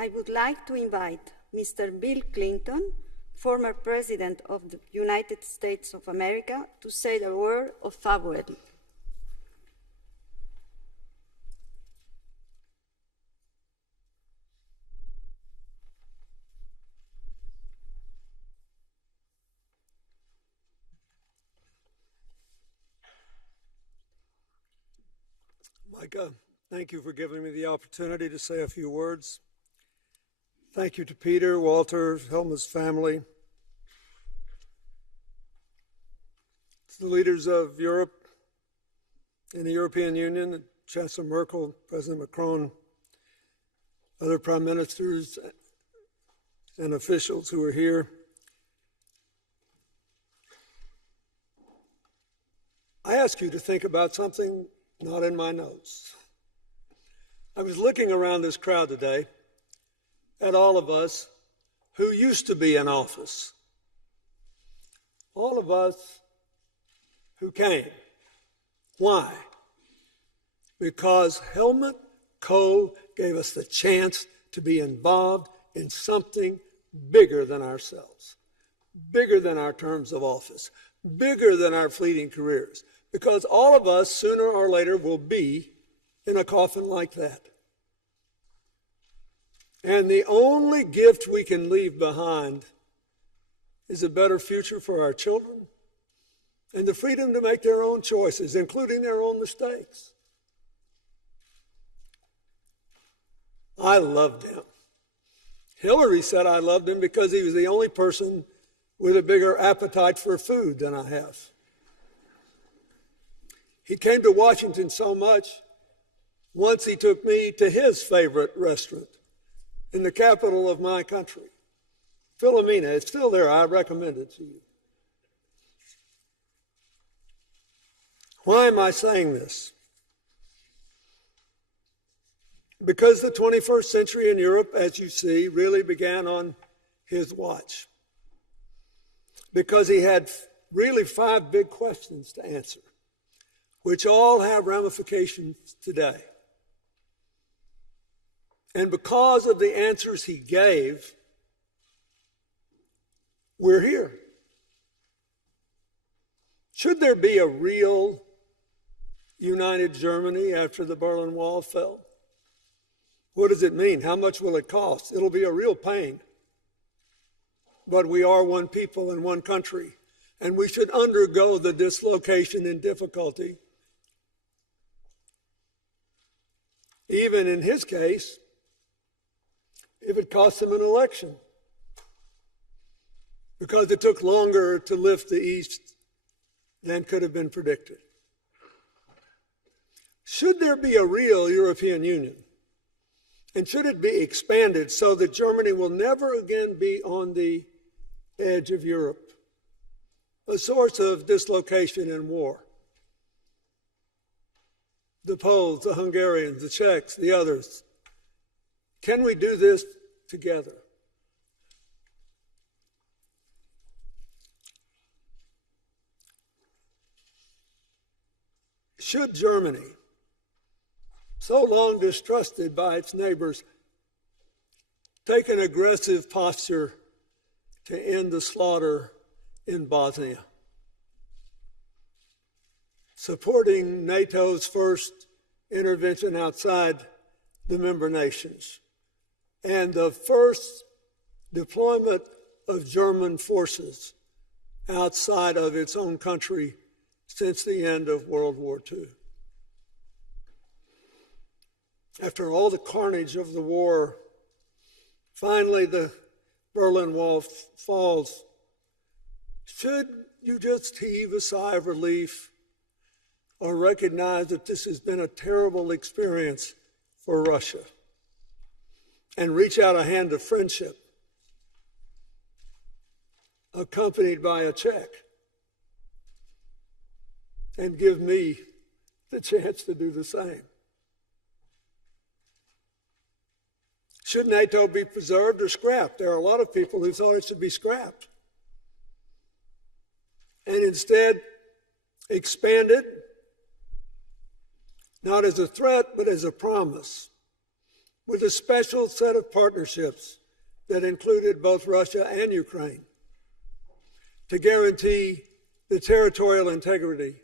I would like to invite Mr. Bill Clinton, former President of the United States of America, to say a word of farewell. Micah, thank you for giving me the opportunity to say a few words. Thank you to Peter, Walter, Helmut's family, to the leaders of Europe and the European Union, Chancellor Merkel, President Macron, other prime ministers and officials who are here. I ask you to think about something not in my notes. I was looking around this crowd today at all of us who used to be in office, all of us who came. Why? Because Helmut Kohl gave us the chance to be involved in something bigger than ourselves, bigger than our terms of office, bigger than our fleeting careers. Because all of us, sooner or later, will be in a coffin like that. And the only gift we can leave behind is a better future for our children and the freedom to make their own choices, including their own mistakes. I loved him. Hillary said I loved him because he was the only person with a bigger appetite for food than I have. He came to Washington so much, once he took me to his favorite restaurant in the capital of my country, Philomena. It's still there. I recommend it to you. Why am I saying this? Because the 21st century in Europe, as you see, really began on his watch. Because he had really 5 big questions to answer, which all have ramifications today. And because of the answers he gave, we're here. Should there be a real united Germany after the Berlin Wall fell? What does it mean? How much will it cost? It'll be a real pain. But we are one people and one country, and we should undergo the dislocation and difficulty. Even in his case, if it cost him an election, because it took longer to lift the East than could have been predicted. Should there be a real European Union? And should it be expanded so that Germany will never again be on the edge of Europe, a source of dislocation and war? The Poles, the Hungarians, the Czechs, the others. Can we do this together? Should Germany, so long distrusted by its neighbors, take an aggressive posture to end the slaughter in Bosnia, supporting NATO's first intervention outside the member nations, and the first deployment of German forces outside of its own country since the end of World War II. After all the carnage of the war, finally the Berlin Wall falls. Should you just heave a sigh of relief or recognize that this has been a terrible experience for Russia and reach out a hand of friendship accompanied by a check and give me the chance to do the same? Should NATO be preserved or scrapped? There are a lot of people who thought it should be scrapped. And instead expanded, not as a threat, but as a promise, with a special set of partnerships that included both Russia and Ukraine to guarantee the territorial integrity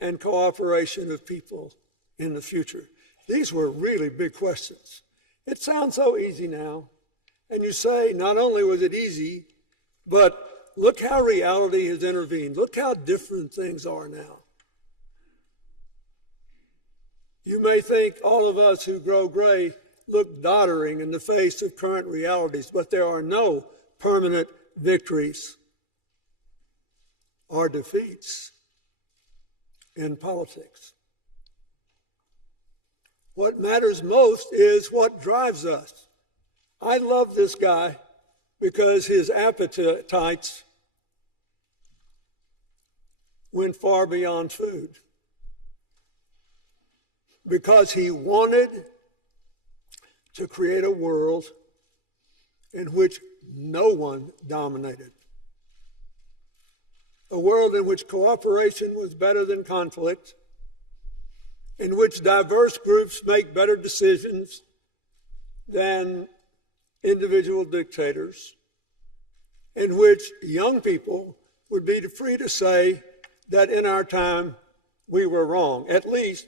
and cooperation of people in the future. These were really big questions. It sounds so easy now, and you say not only was it easy, but look how reality has intervened. Look how different things are now. You may think all of us who grow gray look doddering in the face of current realities, but there are no permanent victories or defeats in politics. What matters most is what drives us. I love this guy because his appetites went far beyond food. Because he wanted to create a world in which no one dominated. A world in which cooperation was better than conflict, in which diverse groups make better decisions than individual dictators, in which young people would be free to say that in our time we were wrong. At least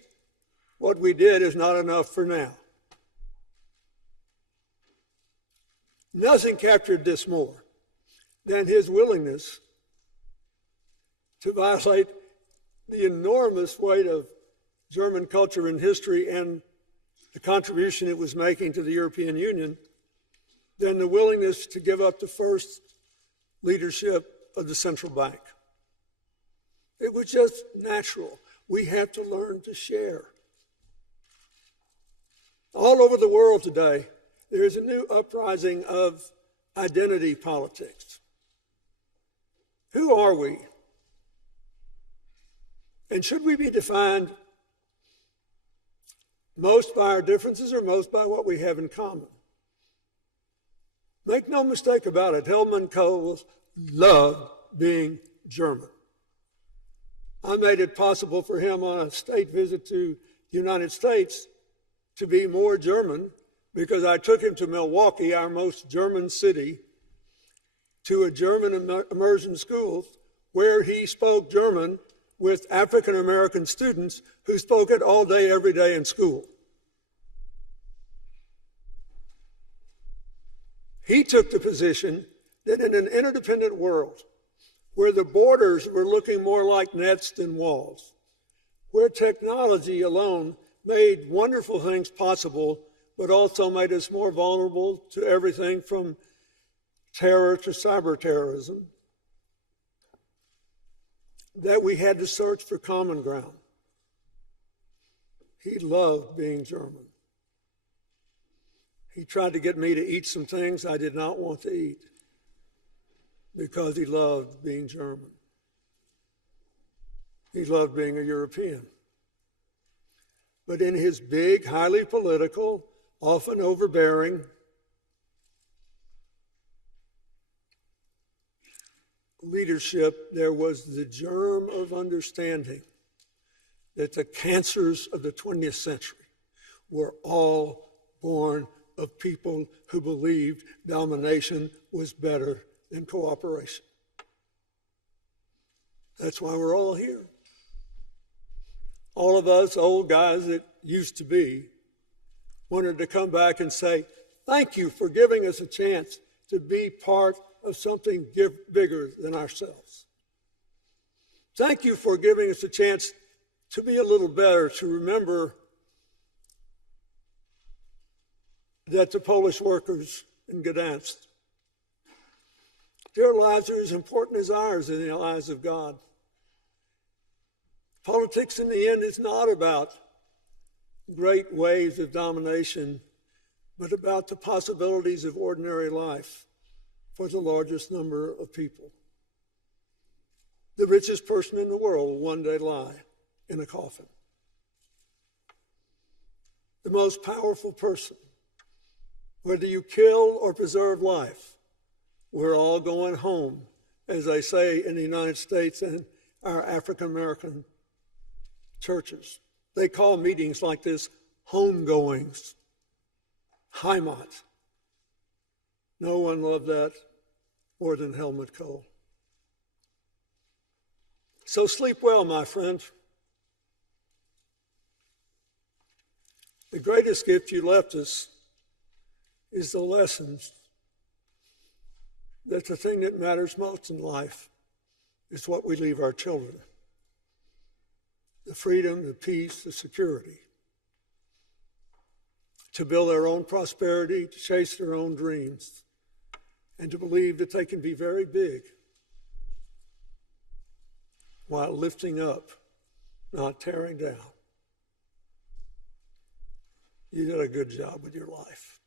what we did is not enough for now. Nothing captured this more than his willingness to violate the enormous weight of German culture and history and the contribution it was making to the European Union, than the willingness to give up the first leadership of the central bank. It was just natural. We have to learn to share. All over the world today, there is a new uprising of identity politics. Who are we? And should we be defined most by our differences or most by what we have in common? Make no mistake about it, Helmut Kohl loved being German. I made it possible for him on a state visit to the United States to be more German because I took him to Milwaukee, our most German city, to a German immersion school where he spoke German with African American students who spoke it all day, every day in school. He took the position that in an interdependent world, where the borders were looking more like nets than walls, where technology alone made wonderful things possible, but also made us more vulnerable to everything from terror to cyber terrorism, that we had to search for common ground. He loved being German. He tried to get me to eat some things I did not want to eat because he loved being German. He loved being a European. But in his big, highly political, often overbearing, leadership, there was the germ of understanding that the cancers of the 20th century were all born of people who believed domination was better than cooperation. That's why we're all here. All of us old guys that used to be wanted to come back and say, thank you for giving us a chance to be part of something bigger than ourselves. Thank you for giving us a chance to be a little better, to remember that the Polish workers in Gdansk, their lives are as important as ours in the eyes of God. Politics in the end is not about great waves of domination, but about the possibilities of ordinary life for the largest number of people. The richest person in the world will one day lie in a coffin. The most powerful person, whether you kill or preserve life, we're all going home, as they say in the United States and our African American churches. They call meetings like this homegoings. Heimat. No one loved that more than Helmut Kohl. So sleep well, my friends. The greatest gift you left us is the lessons that the thing that matters most in life is what we leave our children. The freedom, the peace, the security. To build their own prosperity, to chase their own dreams, and to believe that they can be very big while lifting up, not tearing down. You did a good job with your life.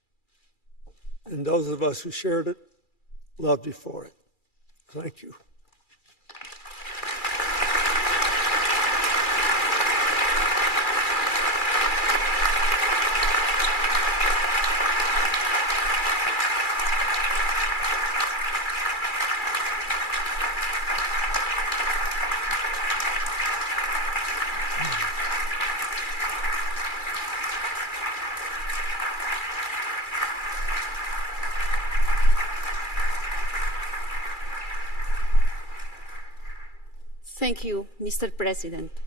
And those of us who shared it, loved you for it. Thank you. Thank you, Mr. President.